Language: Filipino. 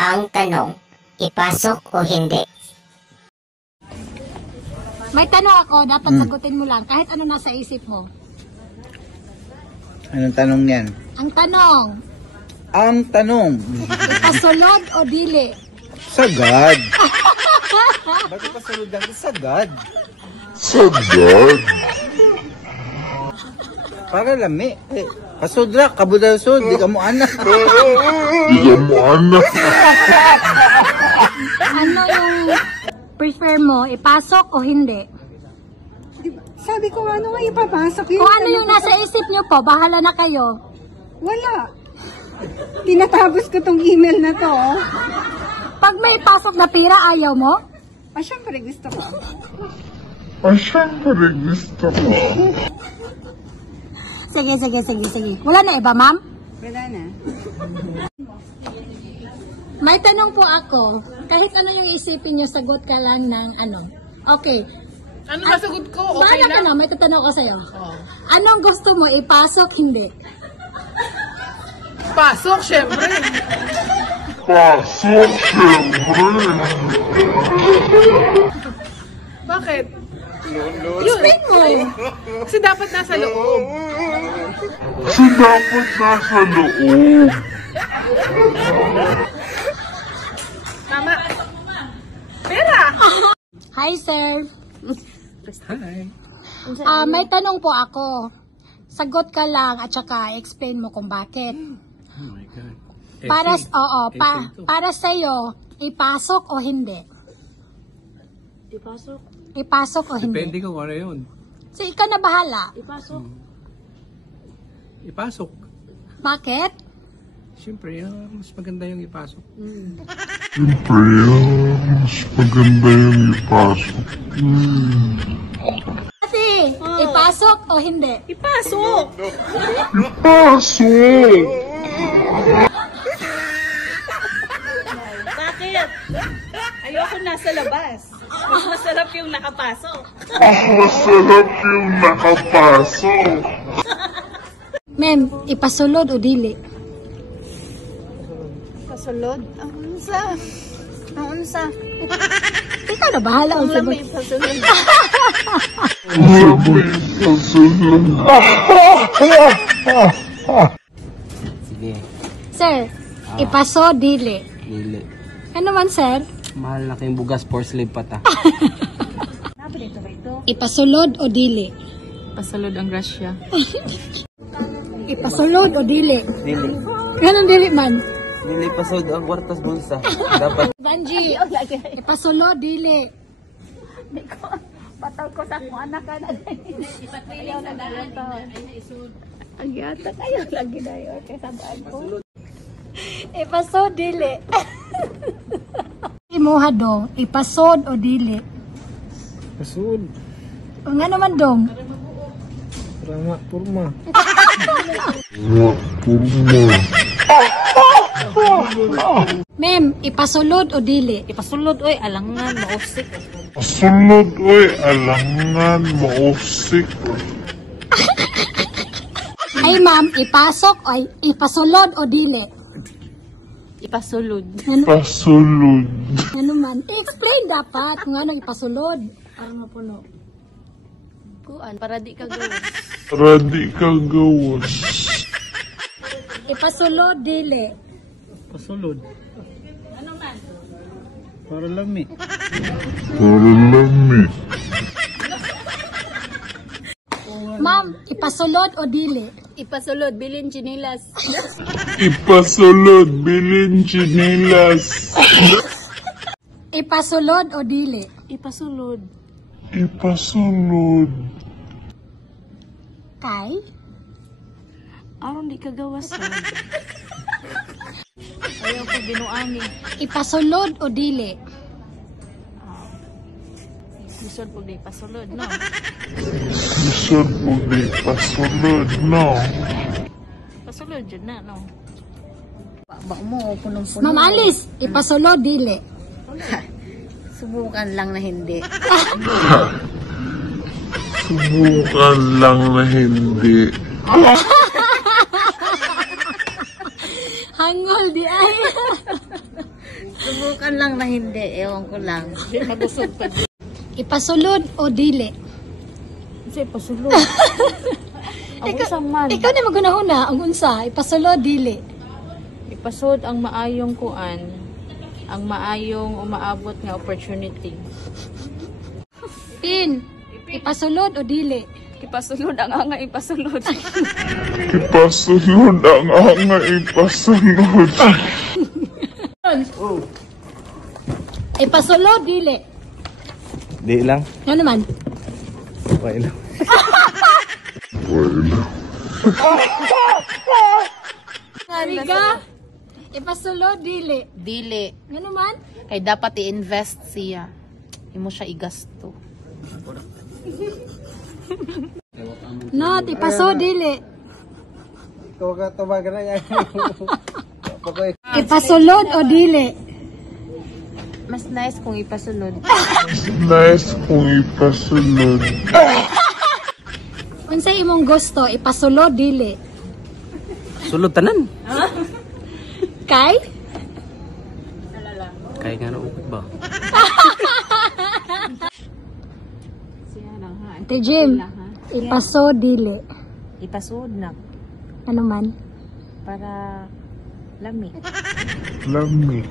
Ang tanong, ipasok o hindi? May tanong ako, dapat sagutin mo lang kahit ano nasa isip mo. Anong tanong yan? Ang tanong, Ang tanong, ipasulod o dili? sagad. Bakit pa salud lang? Sagad. Sagad. Para lami. Pasudra, kabudasod, di ka mo anak. Di ka mo anak. Ano yung prefer mo, ipasok o hindi? Sabi ko, ano nga ipapasok yun? Kung ano yung nasa isip nyo po, bahala na kayo. Wala. Tinatapos ko tong email na to. Pag may pasok na pira, ayaw mo? Syempre gusto ko. Siyempre gusto ko. Sige. Wala na iba, ma'am? Wala na. May tanong po ako. Kahit ano yung isipin nyo, sagot ka lang ng ano. Okay. Ano masagot ko? Okay Bahala ka lang? na, may tatanong ko sa'yo. Oh. Anong gusto mo, ipasok, hindi? Pasok, syempre. Pasok, siyempre. Bakit? Explain mo. Kasi dapat nasa loob. Kasi dapat nasa loob. Tama. Pera. Hi, sir. Hi. May tanong po ako. Sagot ka lang at saka explain mo kung bakit. Oh my God. Para sa'yo, ipasok o hindi? Ipasok o hindi? Depende kung ano yun. So, ikaw na bahala. Ipasok. Bakit? Siyempre, mas maganda yung ipasok. Siyempre, mas maganda yung ipasok. Kasi, ipasok o hindi? Ipasok. Ipasok! Bakit? Ayoko nasa labas. Mas masarap yung nakapasok. Masarap yung nakapasok. Ma'am, ipasulod o dili? Pasulod? Ang unsa. Ang unsa. Ikaw na bahala ang sagot. Pasulod. Sige, Sir, ipaso, dili. dili. Ano man, sir? Mahal na kayong bugas, porcelain pa ta. Ipasulod o dili? Pasalod ang grasya. Ipasulod o dili? Dili. Ganun dili man. Dili pasod ang kwartas bulsa. Dapat. Banji, ipasulod, dili. Pataw ko sa kung anak ka na. Ayaw na ganito. Ang yata kayo lagi na yun. Kaya sabaan ko. Ipasod, dili. Imuha dong, ipasod o dili? Pasud. O nga naman dong. Rama, purma. Ma'am, ipasulod o dili? Ipasulod, oy, alangan, mausik. Pasulod, oy, alangan, mausik. Ay ma'am, ipasok o ipasulod o dili? Ipasulod. Pasulod. Ano man? I-explain dapat kung ano ipasulod. Para mapuno. Kuan, para di ka gawas. Para di ka gawas. Ipasulod, dili. Pasulod. Para lami. Para lami. Ma'am, ipasulod o dili? Ipasulod, bilin chinilas. Ipasulod, bilin chinilas. Ipasulod o dili? Ipasulod. Ipasulod. Kay? Aron di ka gawas. Ayaw ko binuang eh. Ipasulod o dili? Lisod po di pasulod, no? Isod po di pasulod, no? Pasulod dyan na, no? Ma'am Alice, ipasulod, dili? Subukan lang na hindi. Subukan lang na hindi. Hangol di ay. Subukan lang na hindi. Ewan ko lang. Magusog pa. Ipasulod o dili? Kasi pasulod. Ang usang man. Ikaw na magunahuna, ang unsa, ipasulod dili. Ipasod ang maayong kuan. Ang maayong umaabot nga opportunity. Pin, ipasulod o dili? Ipasulod ang anga, ipasulod. Ipasunod ang anga, ipasunod. Ipasulod dili. Di lang. Ano naman? Okay lang. Riga, ipasulod dili. Dili. Ano naman? Kay dapat i-invest siya. Imo siya igasto. Not, ipasulod dili. Ikaw ka tumagan na yan. Pakoy. Ipasulod o dili? Mas nice kung ipasulod. Nice kung ipasunod. Unsa imong gusto, ipasulod dili? Sulod tanan. Kay? Kaya nga naupit ba? Ate Jim, ipasulod dili. Ipasud na. Ano man? Para lami. Lami.